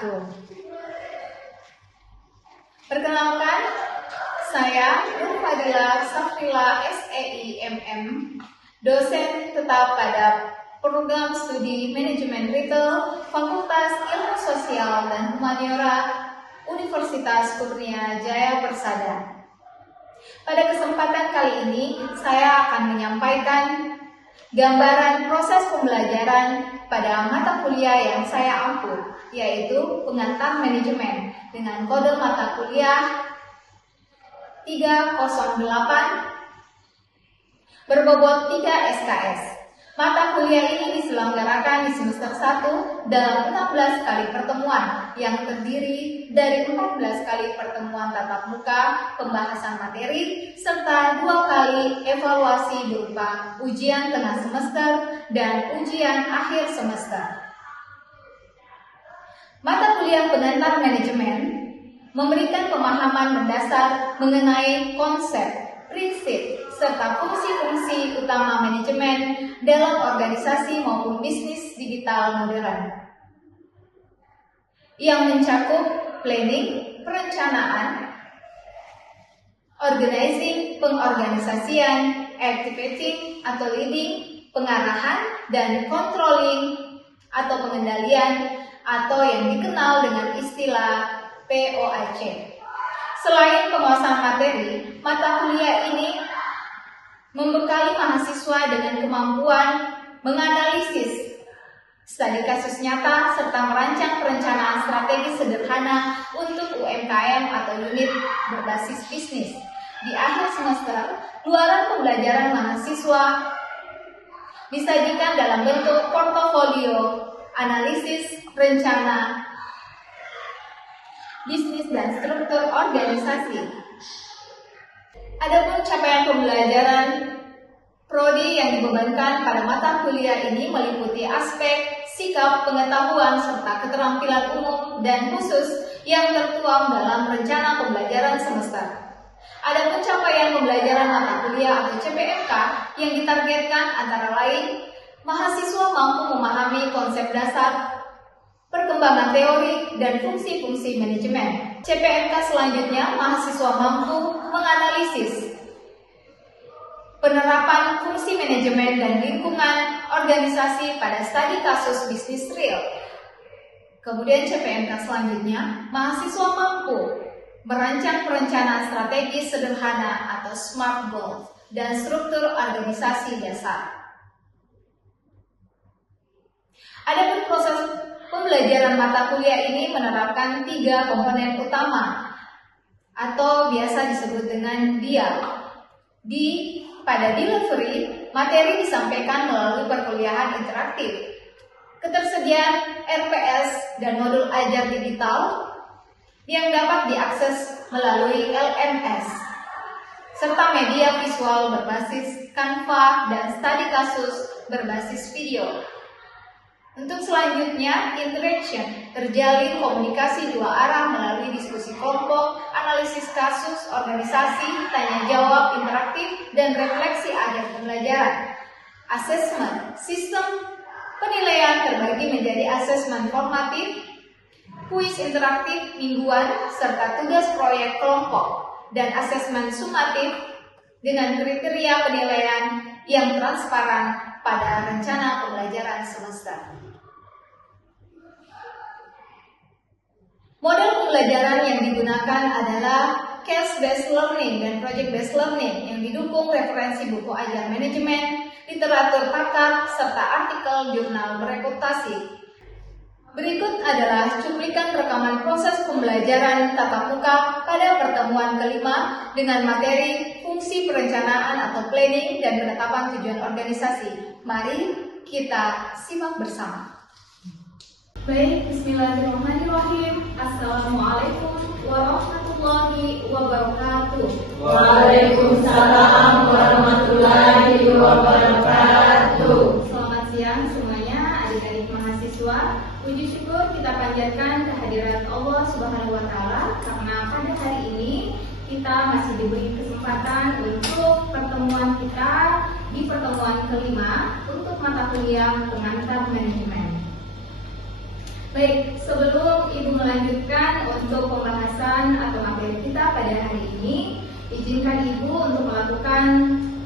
wabarakatuh. Perkenalkan, saya Nur Fadila Safrila SEIMM, dosen tetap pada Program Studi Manajemen Retail Fakultas Ilmu Sosial dan Humaniora Universitas Kurnia Jaya Persada. Pada kesempatan kali ini, saya akan menyampaikan gambaran proses pembelajaran pada mata kuliah yang saya ampu, yaitu pengantar manajemen dengan kode mata kuliah 308 berbobot 3 SKS. Mata kuliah ini diselenggarakan di semester 1 dalam 16 kali pertemuan yang terdiri dari 14 kali pertemuan tatap muka, pembahasan materi, serta 2 kali evaluasi berupa ujian tengah semester dan ujian akhir semester. Mata kuliah pengantar manajemen memberikan pemahaman mendasar mengenai konsep, prinsip, serta fungsi-fungsi utama manajemen dalam organisasi maupun bisnis digital modern, yang mencakup planning, perencanaan, organizing, pengorganisasian, activating atau leading, pengarahan, dan controlling atau pengendalian atau yang dikenal dengan istilah POAC. Selain penguasaan materi, mata kuliah ini membekali mahasiswa dengan kemampuan menganalisis studi kasus nyata serta merancang perencanaan strategi sederhana untuk UMKM atau unit berbasis bisnis. Di akhir semester, luaran pembelajaran mahasiswa disajikan dalam bentuk portofolio, analisis, rencana, bisnis, dan struktur organisasi. Adapun capaian pembelajaran prodi yang dibebankan pada mata kuliah ini meliputi aspek sikap, pengetahuan, serta keterampilan umum dan khusus yang tertuang dalam rencana pembelajaran semester. Adapun capaian pembelajaran mata kuliah atau CPMK yang ditargetkan antara lain mahasiswa mampu memahami konsep dasar, perkembangan teori, dan fungsi-fungsi manajemen. CPMK selanjutnya, mahasiswa mampu menganalisis penerapan fungsi manajemen dan lingkungan organisasi pada studi kasus bisnis real. Kemudian CPMK selanjutnya, mahasiswa mampu merancang perencanaan strategi sederhana atau SMART goals dan struktur organisasi dasar. Adapun proses pembelajaran mata kuliah ini menerapkan 3 komponen utama atau biasa disebut dengan DIA. Pada delivery, materi disampaikan melalui perkuliahan interaktif, ketersediaan RPS dan modul ajar digital yang dapat diakses melalui LMS, serta media visual berbasis Canva dan studi kasus berbasis video. Untuk selanjutnya, interaction, terjalin komunikasi 2 arah melalui diskusi kelompok, analisis kasus, organisasi, tanya jawab interaktif, dan refleksi akhir pembelajaran. Assessment, sistem penilaian terbagi menjadi asesmen formatif, kuis interaktif mingguan, serta tugas proyek kelompok, dan asesmen sumatif dengan kriteria penilaian yang transparan pada rencana pembelajaran semester. Model pembelajaran yang digunakan adalah case-based learning dan project-based learning yang didukung referensi buku ajar manajemen, literatur pakar, serta artikel jurnal bereputasi. Berikut adalah cuplikan rekaman proses pembelajaran tatap muka pada pertemuan kelima dengan materi fungsi perencanaan atau planning dan penetapan tujuan organisasi. Mari kita simak bersama. Baik, bismillahirrahmanirrahim. Assalamualaikum warahmatullahi wabarakatuh. Waalaikumsalam warahmatullahi wabarakatuh. Selamat siang semuanya, adik-adik mahasiswa. Puji syukur kita panjatkan kehadirat Allah Subhanahu wa Ta'ala karena pada hari ini kita masih diberi kesempatan untuk pertemuan kita di pertemuan kelima untuk mata kuliah pengantar manajemen. Baik, sebelum Ibu melanjutkan untuk pembahasan atau materi kita pada hari ini, izinkan Ibu untuk melakukan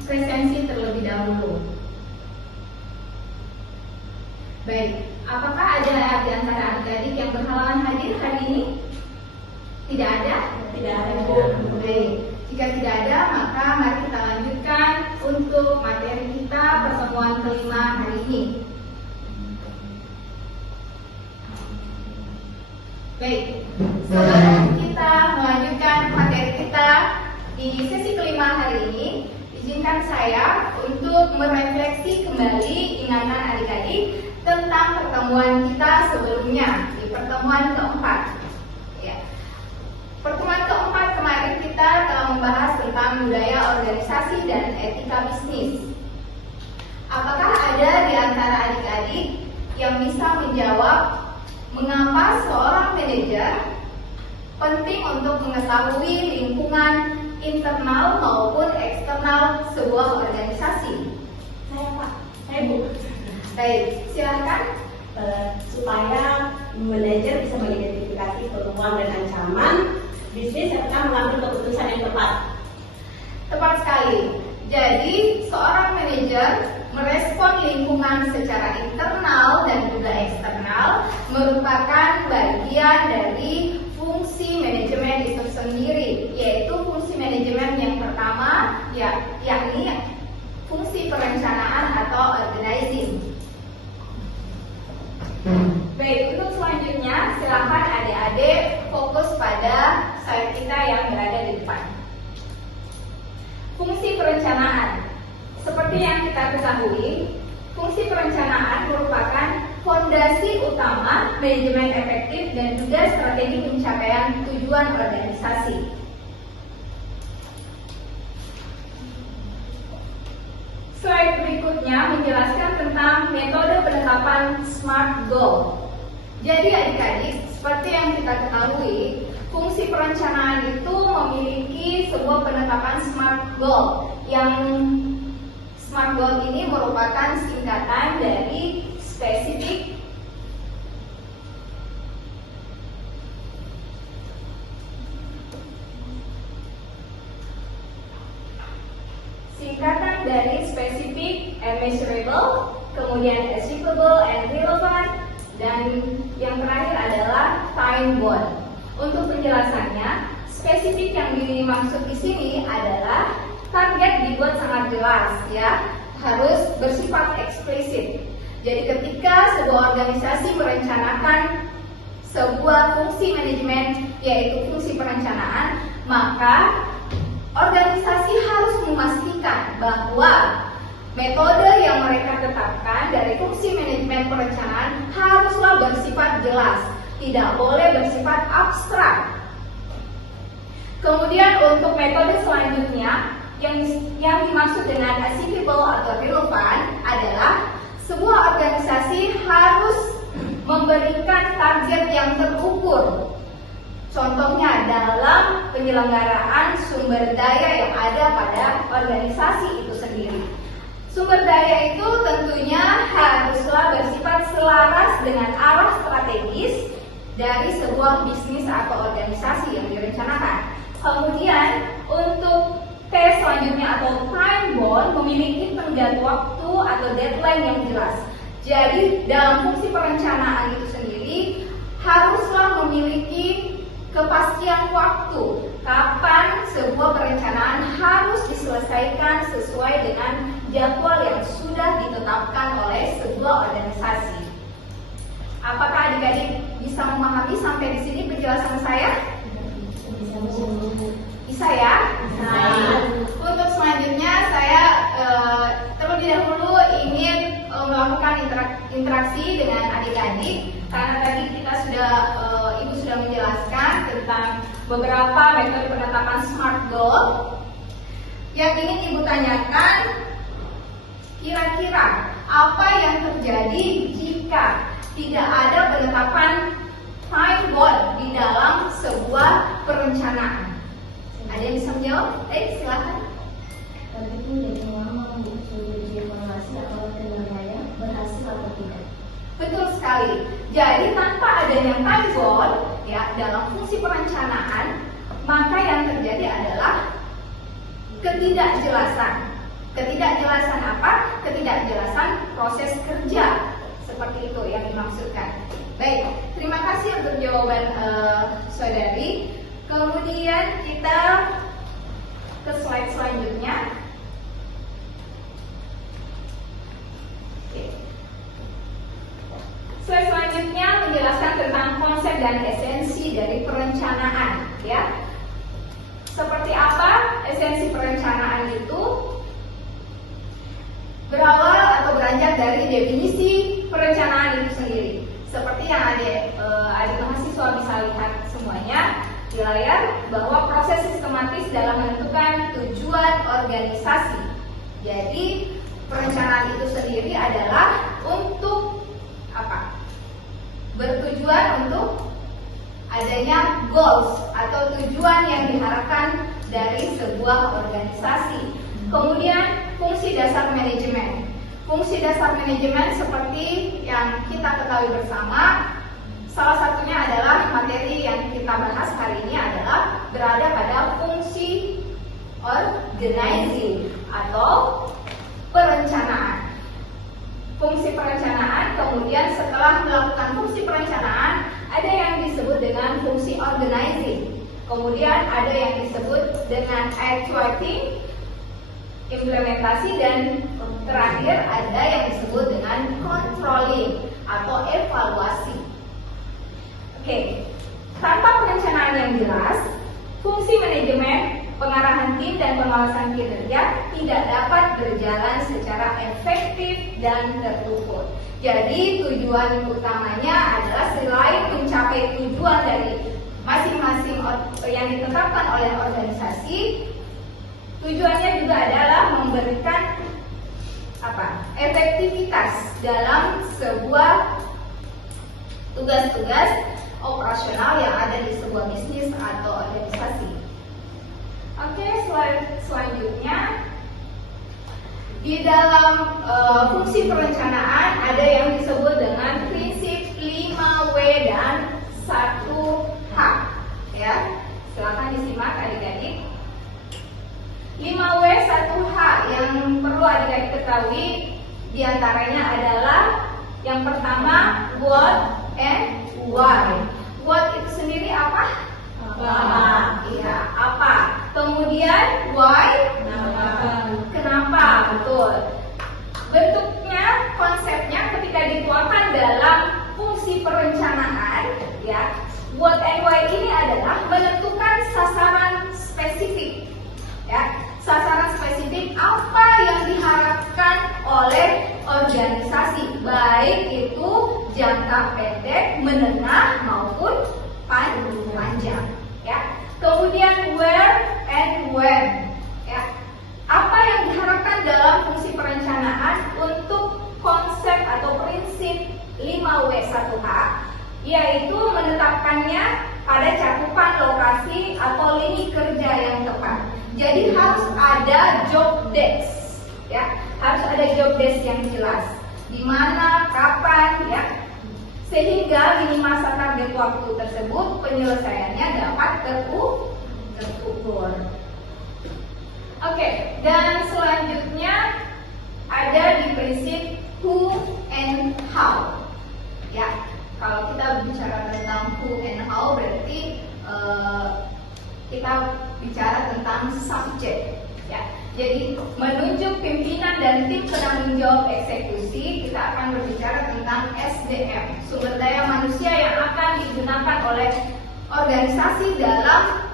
presensi terlebih dahulu. Baik, apakah ada di antara adik-adik yang berhalangan hadir hari ini? Tidak ada? Tidak ada. Baik, jika tidak ada, maka mari kita lanjutkan untuk materi kita pertemuan kelima hari ini. Baik, sebelum kita melanjutkan materi kita di sesi kelima hari ini, izinkan saya untuk merefleksi kembali ingatan adik-adik tentang pertemuan kita sebelumnya di pertemuan keempat. Ya. Pertemuan keempat kemarin kita telah membahas tentang budaya organisasi dan etika bisnis. Apakah ada di antara adik-adik yang bisa menjawab mengapa seorang manajer penting untuk mengetahui lingkungan internal maupun eksternal sebuah organisasi? Saya Pak, saya Bu. Baik, silakan. Supaya manajer bisa mengidentifikasi peluang dan ancaman bisnis serta mengambil keputusan yang tepat. Tepat sekali. Jadi, seorang manajer merespon lingkungan secara internal dan juga eksternal merupakan bagian dari fungsi manajemen itu sendiri, yaitu fungsi manajemen yang pertama, yakni fungsi perencanaan atau organizing. Baik, untuk selanjutnya silakan adik-adik fokus pada slide kita yang berada di depan. Fungsi perencanaan. Seperti yang kita ketahui, fungsi perencanaan merupakan fondasi utama manajemen efektif dan juga strategi pencapaian tujuan organisasi. Slide berikutnya menjelaskan tentang metode penetapan SMART Goal. Jadi adik-adik, seperti yang kita ketahui, fungsi perencanaan itu memiliki sebuah penetapan SMART Goal. Yang SMART Goal ini merupakan singkatan dari spesifik, and measurable, kemudian achievable and relevant, dan yang terakhir adalah time bound. Untuk penjelasannya, spesifik yang dimaksud di sini adalah target dibuat sangat jelas, ya, harus bersifat eksplisit. Jadi ketika sebuah organisasi merencanakan sebuah fungsi manajemen, yaitu fungsi perencanaan, maka organisasi harus memastikan bahwa metode yang mereka tetapkan dari fungsi manajemen perencanaan haruslah bersifat jelas, tidak boleh bersifat abstrak. Kemudian untuk metode selanjutnya yang dimaksud dengan achievable atau relevan adalah sebuah organisasi harus memberikan target yang terukur. Contohnya dalam penyelenggaraan sumber daya yang ada pada organisasi itu sendiri. Sumber daya itu tentunya haruslah bersifat selaras dengan arah strategis dari sebuah bisnis atau organisasi yang direncanakan. Kemudian untuk T selanjutnya atau time bound memiliki tenggat waktu atau deadline yang jelas. Jadi dalam fungsi perencanaan itu sendiri haruslah memiliki kepastian waktu kapan sebuah perencanaan harus diselesaikan sesuai dengan jadwal yang sudah ditetapkan oleh sebuah organisasi. Apakah adik-adik bisa memahami sampai di sini penjelasan saya? Bisa ya? Nah, untuk selanjutnya saya terlebih dahulu ingin melakukan interaksi dengan adik-adik karena tadi kita Ibu sudah menjelaskan tentang beberapa metode penetapan SMART Goal. Yang ingin Ibu tanyakan, kira-kira apa yang terjadi jika tidak ada penetapan time bound di dalam sebuah perencanaan? Ada yang bisa menjawab? Silakan. Tapi itu jadi lama untuk uji evaluasi apakah penilaian berhasil atau tidak. Betul sekali. Jadi tanpa adanya time goal ya dalam fungsi perencanaan, maka yang terjadi adalah ketidakjelasan. Ketidakjelasan apa? Ketidakjelasan proses kerja. Seperti itu yang dimaksudkan. Baik, terima kasih untuk jawaban saudari. Kemudian kita ke slide selanjutnya. Oke. Slide selanjutnya menjelaskan tentang konsep dan esensi dari perencanaan, ya. Seperti apa esensi perencanaan itu? Berawal atau beranjak dari definisi perencanaan itu sendiri. Seperti yang ada mahasiswa bisa lihat semuanya di layar, bahwa proses sistematis dalam menentukan tujuan organisasi. Jadi perencanaan itu sendiri adalah untuk apa? Bertujuan untuk adanya goals atau tujuan yang diharapkan dari sebuah organisasi. Kemudian fungsi dasar manajemen. Fungsi dasar manajemen seperti yang kita ketahui bersama, salah satunya adalah materi yang kita bahas hari ini adalah berada pada fungsi organizing atau perencanaan. Fungsi perencanaan, kemudian setelah melakukan fungsi perencanaan, ada yang disebut dengan fungsi organizing. Kemudian ada yang disebut dengan actuating, implementasi, dan terakhir ada yang disebut dengan controlling atau evaluasi. Oke, tanpa perencanaan yang jelas, fungsi manajemen, pengarahan tim, dan pengawasan kinerja tidak dapat berjalan secara efektif dan terukur. Jadi tujuan utamanya adalah selain mencapai tujuan dari masing-masing yang ditetapkan oleh organisasi, tujuannya juga adalah memberikan efektivitas dalam sebuah tugas-tugas operasional yang ada di sebuah bisnis atau organisasi. Oke, slide selanjutnya. Di dalam fungsi perencanaan ada yang disebut dengan prinsip 5W dan 1H. Ya, silakan disimak adik-adik. 5W 1H yang perlu adik-adik ketahui diantaranya adalah yang pertama what and why. What itu sendiri apa? Apa? Iya, apa. Kemudian why? Kenapa? Betul. Bentuknya, konsepnya ketika dituangkan dalam fungsi perencanaan, ya. What and why ini adalah menentukan sasaran spesifik, ya. Sasaran spesifik apa yang diharapkan oleh organisasi, baik itu jangka pendek, menengah maupun panjang, ya. Kemudian where and when, ya. Apa yang diharapkan dalam fungsi perencanaan untuk konsep atau prinsip 5W 1H, yaitu menetapkannya pada cakupan lokasi atau lini kerja yang tepat. Jadi harus ada job desk, ya, harus ada job desk yang jelas, di mana, kapan, ya, sehingga lini masa target waktu tersebut penyelesaiannya dapat terukur. Oke, dan selanjutnya ada di prinsip who and how, ya. Kalau kita bicara tentang who and how berarti kita bicara tentang subjek, ya. Jadi menunjuk pimpinan dan tim penanggung jawab eksekusi, kita akan berbicara tentang SDM, sumber daya manusia yang akan digunakan oleh organisasi dalam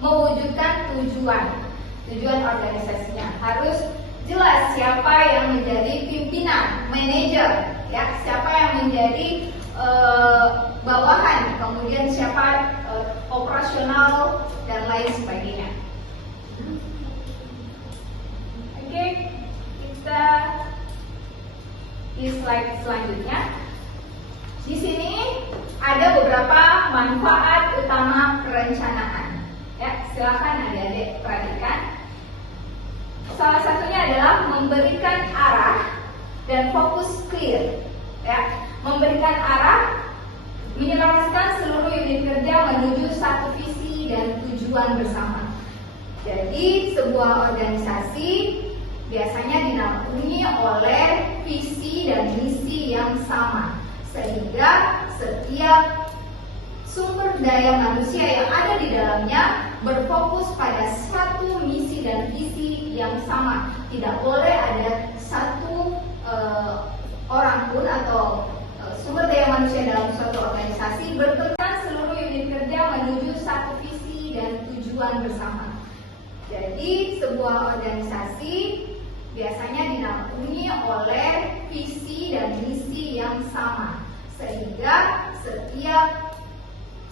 mewujudkan tujuan organisasinya. Harus jelas siapa yang menjadi pimpinan, manajer, ya, siapa yang menjadi bawahan, kemudian siapa operasional dan lain sebagainya. Oke, kita di slide selanjutnya. Di sini ada beberapa manfaat utama perencanaan. Ya, silakan adik-adik perhatikan. Salah satunya adalah memberikan arah dan fokus clear. ya, memberikan arah, menyelaraskan seluruh unit kerja menuju satu visi dan tujuan bersama. Jadi sebuah organisasi biasanya dinaungi oleh visi dan misi yang sama, sehingga setiap sumber daya manusia yang ada di dalamnya berfokus pada satu misi dan visi yang sama. Tidak boleh ada satu orang pun atau sumber daya manusia dalam suatu organisasi bertentang seluruh unit kerja menuju satu visi dan tujuan bersama. Jadi sebuah organisasi biasanya dinaungi oleh visi dan misi yang sama, sehingga setiap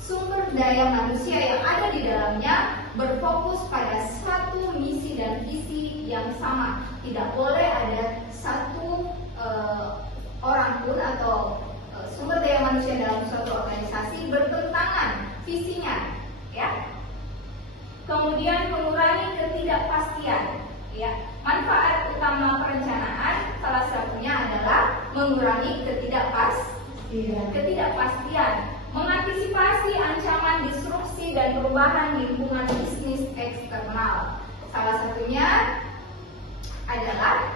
sumber daya manusia yang ada di dalamnya berfokus pada satu misi dan visi yang sama. Tidak boleh ada satu orang pun atau sumber daya manusia dalam suatu organisasi bertentangan visinya, ya. Kemudian mengurangi ketidakpastian, ya. Manfaat utama perencanaan salah satunya adalah mengurangi ketidakpastian, mengantisipasi ancaman disrupsi dan perubahan lingkungan bisnis eksternal. Salah satunya adalah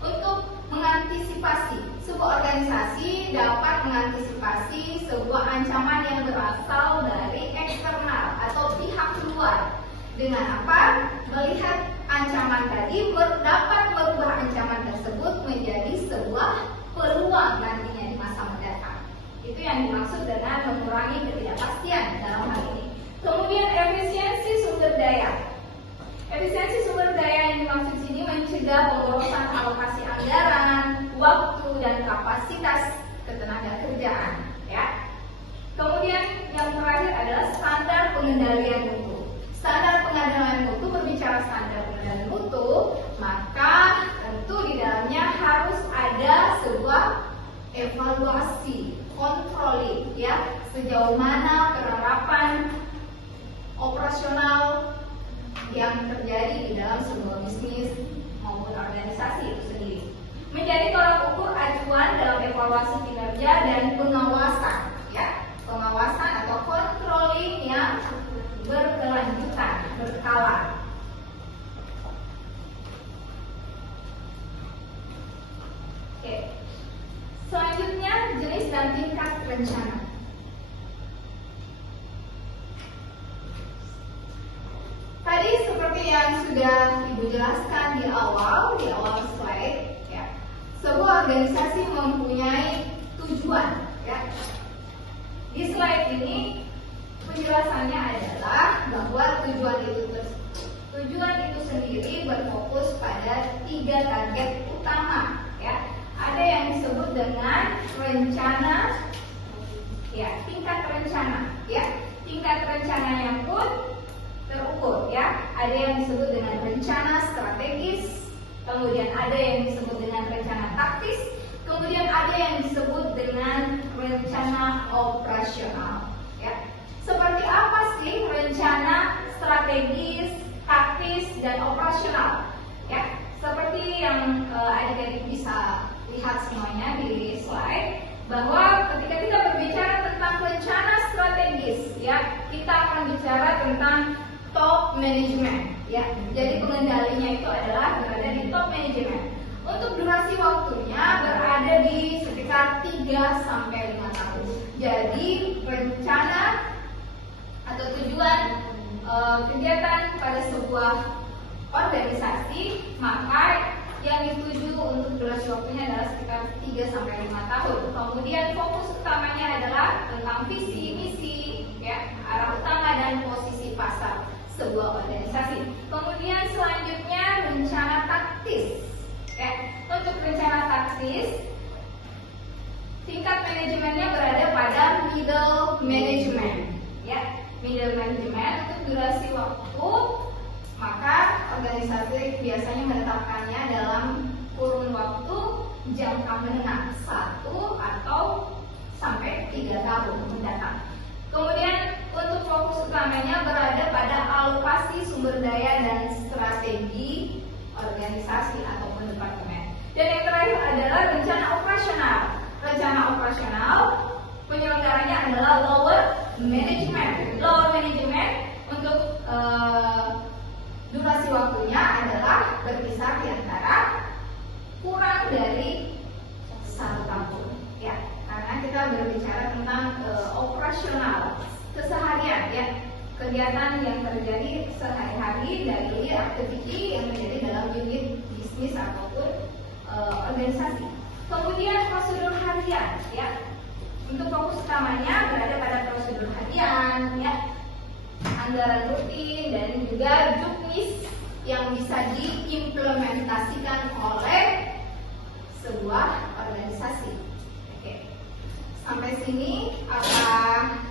untuk mengantisipasi. Sebuah organisasi dapat mengantisipasi sebuah ancaman yang berasal dari eksternal atau pihak luar. Dengan apa? Melihat ancaman tadi dapat merubah ancaman tersebut menjadi sebuah peluang nantinya di masa mendatang. Itu yang dimaksud dengan mengurangi ketidakpastian dalam hal ini. Kemudian efisiensi sumber daya. Efisiensi sumber daya yang dimaksud sini mencegah pemborosan alokasi anggaran, waktu dan kapasitas ketenaga kerjaan, ya. Kemudian yang terakhir adalah standar pengendalian mutu. Standar pengendalian mutu, berbicara standar pengendalian mutu, maka tentu di dalamnya harus ada sebuah evaluasi, controlling, ya, sejauh mana penerapan operasional yang terjadi di dalam sebuah bisnis maupun organisasi itu sendiri. Menjadi tolak ukur acuan dalam evaluasi kinerja dan pengawasan, ya, pengawasan atau controlling yang berkelanjutan, berkala. Oke. Selanjutnya, jenis dan tingkat rencana. Tadi seperti yang sudah Ibu jelaskan di awal slide, ya. Sebuah organisasi mempunyai tujuan, ya. Di slide ini penjelasannya adalah bahwa tujuan itu sendiri berfokus pada 3 target utama, ya. Ada yang disebut dengan rencana, ya, tingkat rencana, ya. Tingkat rencananya pun terukur, ya. Ada yang disebut dengan rencana strategis, kemudian ada yang disebut dengan rencana taktis, kemudian ada yang disebut dengan rencana operasional, ya. Seperti apa sih rencana strategis, taktis, dan operasional, ya? Seperti yang adik-adik bisa lihat semuanya di slide, bahwa ketika kita berbicara tentang rencana strategis, ya, kita akan bicara tentang top management, ya. Jadi pengendalinya itu adalah berada di top management. Untuk durasi waktunya berada di sekitar 3 sampai 5 tahun. Jadi rencana atau tujuan kegiatan pada sebuah organisasi, maka yang dituju untuk durasi waktunya adalah sekitar 3 sampai 5 tahun. Kemudian fokus utamanya adalah tentang visi, misi, ya, arah utama dan posisi pasar sebuah organisasi. Kemudian selanjutnya rencana taktis, ya. Untuk rencana taktis, tingkat manajemennya berada pada middle management, ya. Middle management untuk durasi waktu, maka organisasi biasanya menetapkannya dalam kurun waktu jangka menengah 1 atau sampai 3 tahun mendatang. Kemudian untuk fokus utamanya berada pada alokasi sumber daya dan strategi organisasi ataupun departemen. Dan yang terakhir adalah rencana operasional. rencana operasional, penyelenggaranya adalah lower management. Lower management untuk durasi waktunya adalah berkisar di antara kurang dari 1 tahun, ya. Karena kita berbicara tentang operasional keseharian, ya, kegiatan yang terjadi sehari-hari dari activity yang terjadi dalam unit bisnis ataupun organisasi. Kemudian prosedur harian, ya. Untuk fokus utamanya berada pada prosedur harian, ya, anggaran rutin dan juga juknis yang bisa diimplementasikan oleh sebuah organisasi. Oke. Sampai sini apa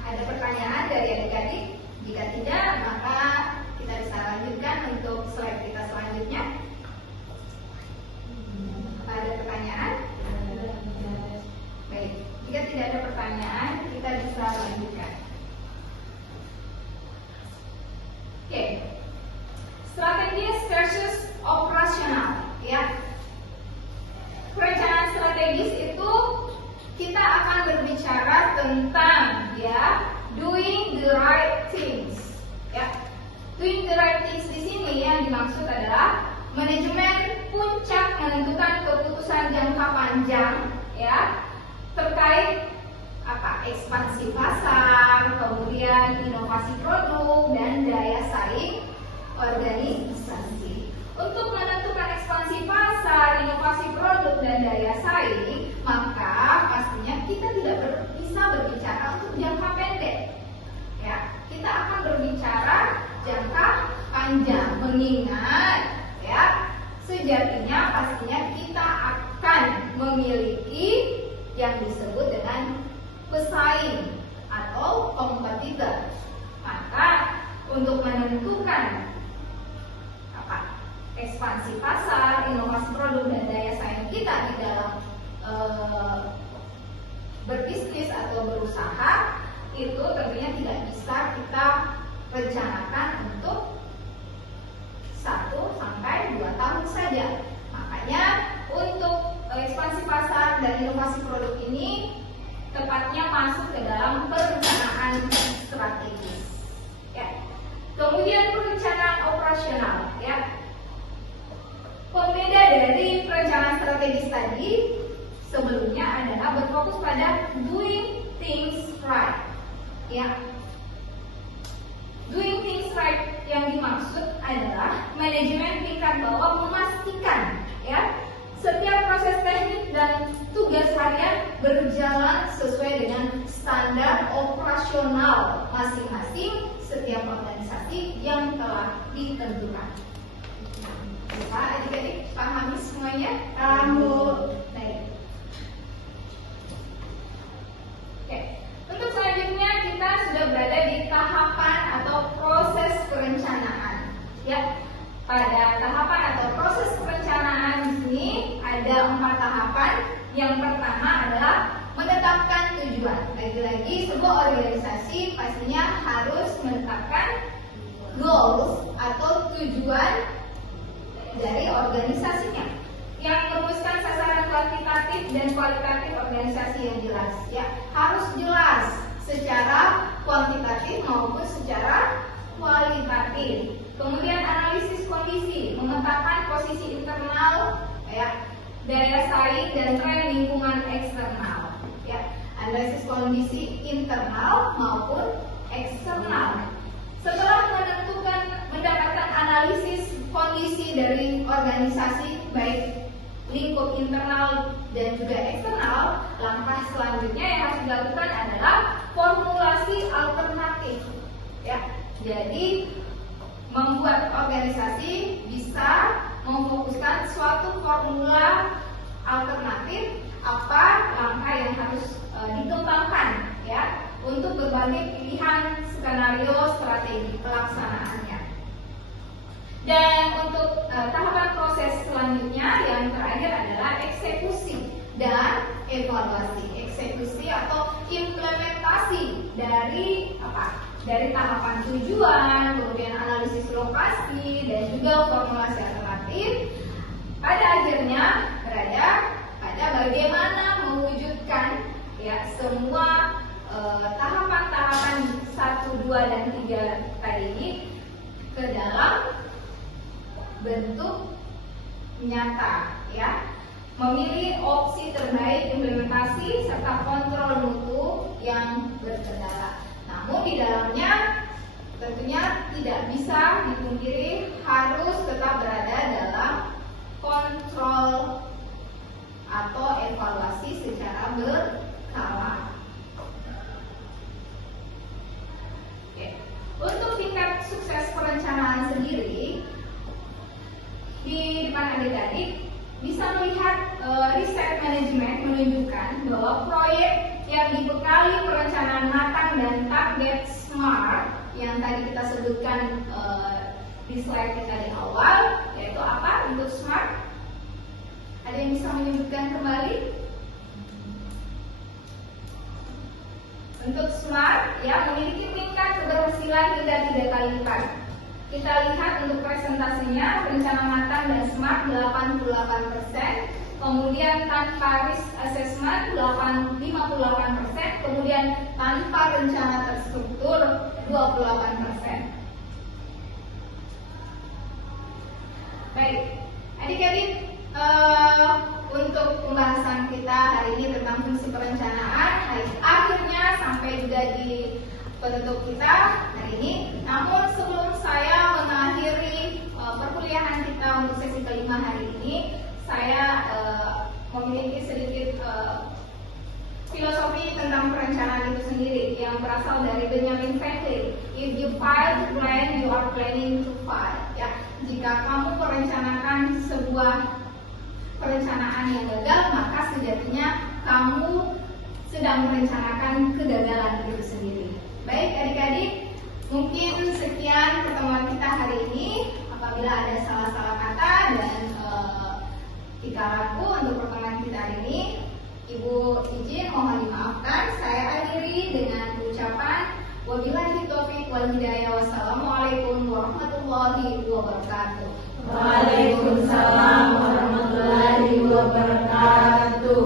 ada pertanyaan dari adik-adik? Jika tidak, maka kita bisa lanjutkan untuk slide kita selanjutnya. Ada pertanyaan? Baik, jika tidak ada pertanyaan, kita bisa lanjutkan. Oke, strategis versus operasional, ya. Perencanaan strategis itu kita akan berbicara tentang, ya, doing the right things, ya. Doing the right things di sini yang dimaksud adalah manajemen puncak menentukan keputusan jangka panjang, ya, terkait apa? Ekspansi pasar, kemudian inovasi produk dan daya saing organisasi. Untuk menentukan ekspansi pasar, inovasi produk dan daya saing, maka pastinya kita tidak bisa berbicara untuk jangka pendek. Ya, kita akan berbicara jangka panjang, mengingat, ya, sejatinya pastinya kita akan memiliki yang disebut dengan pesaing atau kompetitor. Maka untuk menentukan ekspansi pasar, inovasi produk dan daya saing kita di dalam berbisnis atau berusaha, itu tentunya tidak bisa kita rencanakan untuk 1 sampai 2 tahun saja. Makanya untuk ekspansi pasar dan inovasi produk ini tepatnya masuk ke dalam perencanaan strategis, ya. Kemudian perencanaan operasional, ya. Pembeda dari perencanaan strategis tadi sebelumnya adalah berfokus pada doing things right, ya. Doing things right yang dimaksud adalah manajemen tingkat bawah memastikan, ya, setiap proses teknik dan tugas harian berjalan sesuai dengan standar operasional masing-masing setiap organisasi yang telah ditentukan. Pak, adik-adik pahami semuanya? Paham, Bu. Baik. Oke. Untuk selanjutnya kita sudah berada di tahapan atau proses perencanaan. Ya. Pada tahapan atau proses perencanaan di sini ada 4 tahapan. Yang pertama adalah menetapkan tujuan. Lagi-lagi sebuah organisasi pastinya harus menetapkan goals atau tujuan dari organisasinya yang merumuskan sasaran kuantitatif dan kualitatif organisasi yang jelas, ya. Harus jelas secara kuantitatif maupun secara kualitatif. Kemudian analisis kondisi, memetakan posisi internal, ya, daya saing dan tren lingkungan eksternal, ya. Analisis kondisi internal maupun eksternal. Setelah mendapatkan analisis kondisi dari organisasi baik lingkup internal dan juga eksternal, langkah selanjutnya yang harus dilakukan adalah formulasi alternatif, ya. Jadi membuat organisasi bisa memfokuskan suatu formula alternatif apa langkah yang harus dikembangkan, ya, untuk berbagai pilihan skenario strategi pelaksanaannya. Dan untuk tahapan proses selanjutnya yang terakhir adalah eksekusi dan evaluasi. Eksekusi atau implementasi dari apa? Dari tahapan tujuan, kemudian analisis lokasi dan juga formulasi alternatif. Pada akhirnya berada pada bagaimana mewujudkan melanjutkan ya semua tahapan-tahapan 1, 2, dan 3 tadi ini ke dalam bentuk nyata ya. Memilih opsi terbaik implementasi serta kontrol mutu yang berkendara. Namun di dalamnya tentunya tidak bisa dipungkiri harus tetap berada dalam kontrol atau evaluasi secara berkala. Untuk tingkat sukses perencanaan sendiri, di depan adik-adik bisa melihat riset manajemen menunjukkan bahwa proyek yang dibekali perencanaan matang dan target SMART yang tadi kita sebutkan di slide kita di awal, yaitu apa untuk SMART? Ada yang bisa menyebutkan kembali? Untuk SMART ya memiliki tingkat keberhasilan hingga 3 kali lipat. Kita lihat untuk presentasinya rencana matang dan SMART 88%, kemudian tanpa risk assessment 58%, kemudian tanpa rencana terstruktur 28%. Baik, adik-adik, untuk pembahasan kita hari ini tentang fungsi perencanaan akhirnya sampai juga di penutup kita hari ini. Namun sebelum saya mengakhiri perkuliahan kita untuk sesi kelima hari ini, saya memiliki sedikit filosofi tentang perencanaan itu sendiri yang berasal dari Benjamin Franklin. If you fail to plan, you are planning to fail. Ya, jika kamu merencanakan sebuah perencanaan yang gagal, maka sejatinya kamu sedang merencanakan kegagalan itu sendiri. Baik adik-adik, mungkin sekian pertemuan kita hari ini. Apabila ada salah-salah kata dan tingkah laku untuk pertemuan kita hari ini, Ibu izin mohon dimaafkan. Saya akhiri dengan ucapan wabillahi taufiq wal hidayah. Wassalamualaikum warahmatullahi wabarakatuh. Waalaikumsalam warahmatullahi wabarakatuh.